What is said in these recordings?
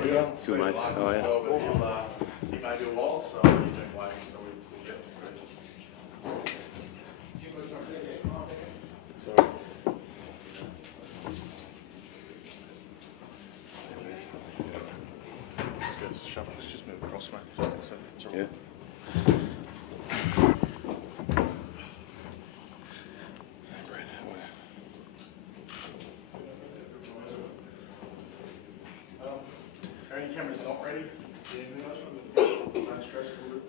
Good, mate. How are you? He may do a while, so he's been waiting, so we'll get him straight. Let's just move across, mate. Just a second. Yeah. Any cameras not ready? Don't stress a little bit.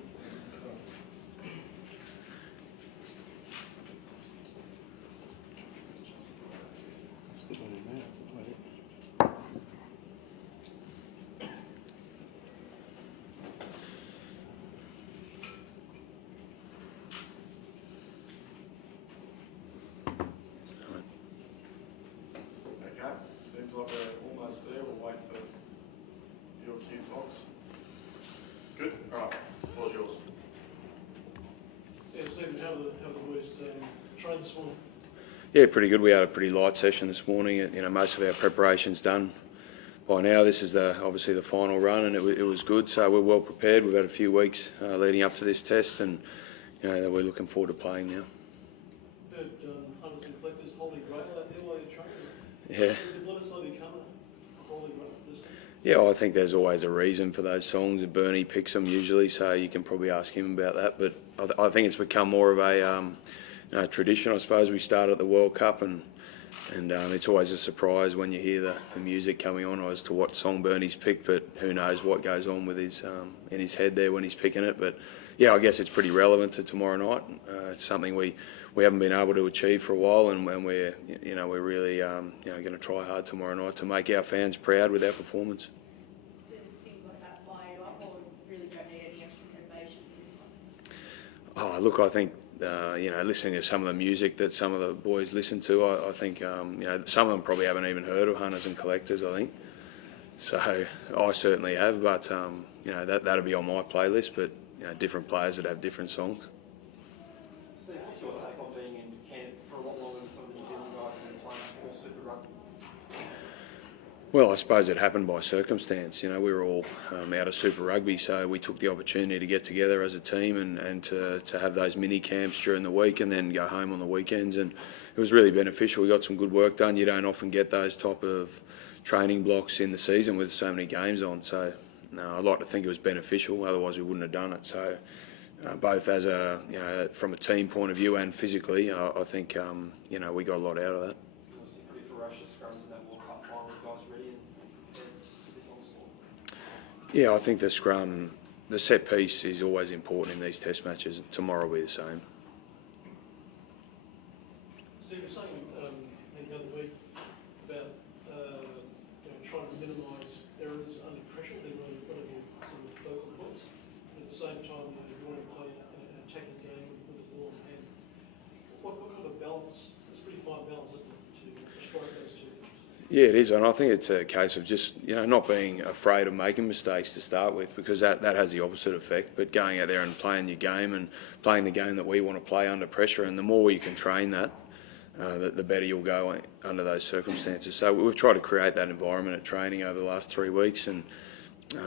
Okay, seems like we're almost there. We'll wait for your cue, Fox. Good? Alright, floor's yours. Yeah, Stephen, how the boys train this morning? Yeah, pretty good. We had a pretty light session this morning. You know, most of our preparation's done by now. This is obviously the final run, and it was good. So we're well prepared. We've had a few weeks leading up to this test, and you know we're looking forward to playing now. Heard hunters and collectors holy grail out there while you're training. Yeah. Did Bledisloe become a holy grail for this team? Yeah, I think there's always a reason for those songs. Bernie picks them usually, so you can probably ask him about that. But I think it's become more of a tradition, I suppose. We started at the World Cup, and it's always a surprise when you hear the music coming on as to what song Bernie's picked. But who knows what goes on with his in his head there when he's picking it. But yeah, I guess it's pretty relevant to tomorrow night. It's something we haven't been able to achieve for a while, and we're really going to try hard tomorrow night to make our fans proud with our performance. Does things like that fire you up, or really don't need any extra motivation for this one? Oh, look, I think listening to some of the music that some of the boys listen to, I think some of them probably haven't even heard of Hunters and Collectors. I think so. I certainly have, but that'll be on my playlist. But different players that have different songs. Steve, what's your take on being in camp for a lot longer than some of the New Zealand guys have been playing all Super Rugby? Well, I suppose it happened by circumstance. We were all out of Super Rugby, so we took the opportunity to get together as a team and to have those mini camps during the week and then go home on the weekends. And it was really beneficial. We got some good work done. You don't often get those type of training blocks in the season with so many games on. So, no, I'd like to think it was beneficial. Otherwise, we wouldn't have done it. So, both as from a team point of view and physically, I think we got a lot out of that. Obviously, pretty ferocious scrums in that World Cup final. Were you guys ready and this onslaught? Yeah, I think the set piece is always important in these test matches. Tomorrow will be the same. Steve, you were saying the other week about trying to minimise errors under pressure. They're really got to be some of the focal points. At the same time, you want to play an attacking game with the ball in hand. What kind of balance? It's a pretty fine balance, isn't it, to strike those two things? Yeah, it is, and I think it's a case of just not being afraid of making mistakes to start with, because that has the opposite effect. But going out there and playing your game and playing the game that we want to play under pressure, and the more you can train that, the better you'll go under those circumstances. So we've tried to create that environment at training over the last 3 weeks, and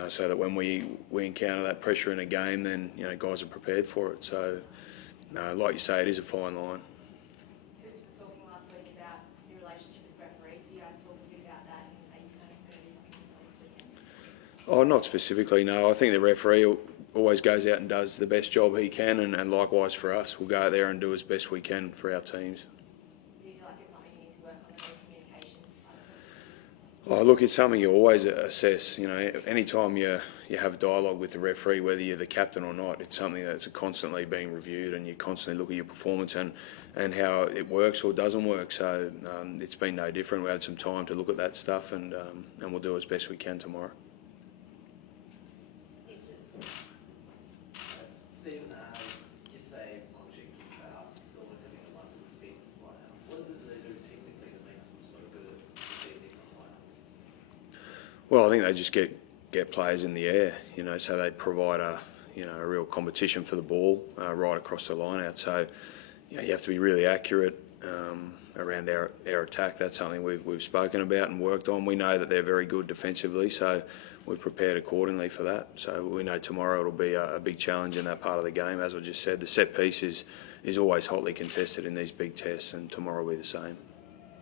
so that when we encounter that pressure in a game, then guys are prepared for it. So, like you say, it is a fine line. Coach was talking last week about your relationship with referees. Have you guys talked a bit about that, and are you kind of going to do something for this weekend? Oh, not specifically, no. I think the referee always goes out and does the best job he can, and likewise for us. We'll go out there and do as best we can for our teams. Do you feel like it's something you need to work on, the communication side of it? Oh, look, it's something you always assess. Any time you have dialogue with the referee, whether you're the captain or not, it's something that's constantly being reviewed, and you constantly look at your performance and how it works or doesn't work. So it's been no different. We had some time to look at that stuff, and we'll do as best we can tomorrow. Stephen, yesterday watching almost having a London defensive line-out. What is it that they do technically that makes them so good at defending on line-outs? Well, I think they just get players in the air, so they provide a real competition for the ball right across the line-out. So you have to be really accurate around our attack. That's something we've spoken about and worked on. We know that they're very good defensively, so we've prepared accordingly for that. So we know tomorrow it'll be a big challenge in that part of the game. As I just said, the set piece is always hotly contested in these big tests, and tomorrow will be the same. Are you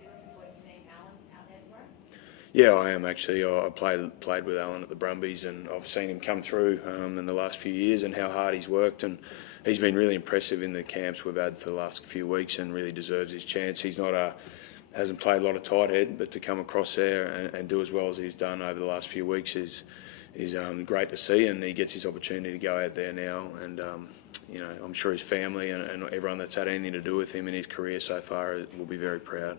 looking forward to seeing Alan out there tomorrow? Yeah, I am actually. I played with Alan at the Brumbies, and I've seen him come through in the last few years and how hard he's worked, and he's been really impressive in the camps we've had for the last few weeks, and really deserves his chance. He's hasn't played a lot of tight head, but to come across there and do as well as he's done over the last few weeks is great to see, and he gets his opportunity to go out there now, and I'm sure his family and everyone that's had anything to do with him in his career so far will be very proud.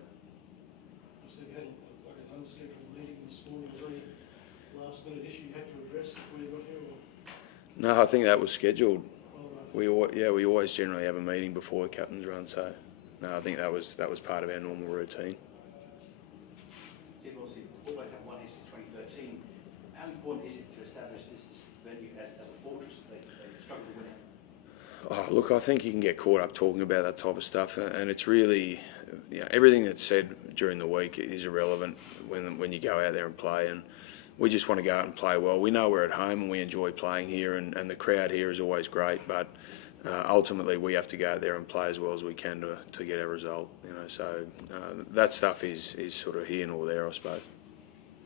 So you had like an unscheduled meeting this morning. Was there any last minute issue you had to address before you got here? Or? No, I think that was scheduled. Oh, right. We always generally have a meeting before the captain's run, so no, I think that was part of our normal routine. Steve, obviously, always have one since 2013. How important is it to establish this venue as a fortress that they struggle to win at? Oh, look, I think you can get caught up talking about that type of stuff, and it's really, everything that's said during the week is irrelevant when you go out there and play, and we just want to go out and play well. We know we're at home and we enjoy playing here, and the crowd here is always great, but ultimately we have to go out there and play as well as we can to get a result. So that stuff is sort of here nor there, I suppose.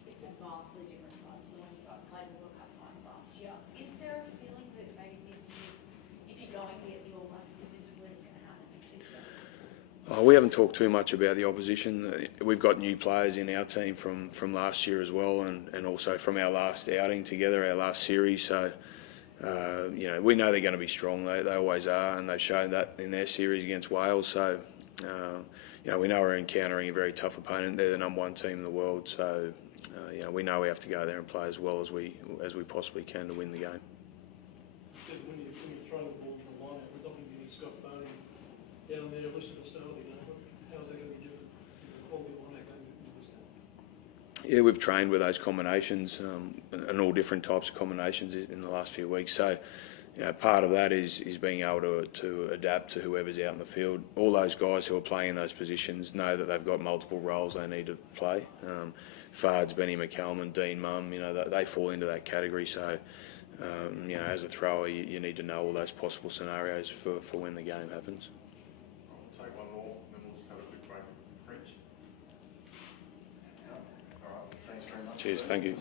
It's a vastly different side to the one you guys played in the World Cup final last year. Is there a feeling that maybe this is, if you're going to get the All Blacks, this is when it's going to happen this year? We haven't talked too much about the opposition. We've got new players in our team from last year as well, and also from our last outing together, our last series. So, we know they're going to be strong. They always are, and they've shown that in their series against Wales. So, we know we're encountering a very tough opponent. They're the #1 team in the world. So, we know we have to go there and play as well as we possibly can to win the game. When you're throwing the ball to the line, we're not going to be Scott Farney down there listed at the start of the game. How's that going to be different? Quality line going into this game? Yeah, we've trained with those combinations and all different types of combinations in the last few weeks. So, part of that is being able to adapt to whoever's out in the field. All those guys who are playing in those positions know that they've got multiple roles they need to play. Fards, Benny McCallum, Dean Mumm, they fall into that category. So, as a thrower, you need to know all those possible scenarios for when the game happens. We'll take one more, and then we'll just have a quick break. French. All right, thanks very much. Cheers, thank you.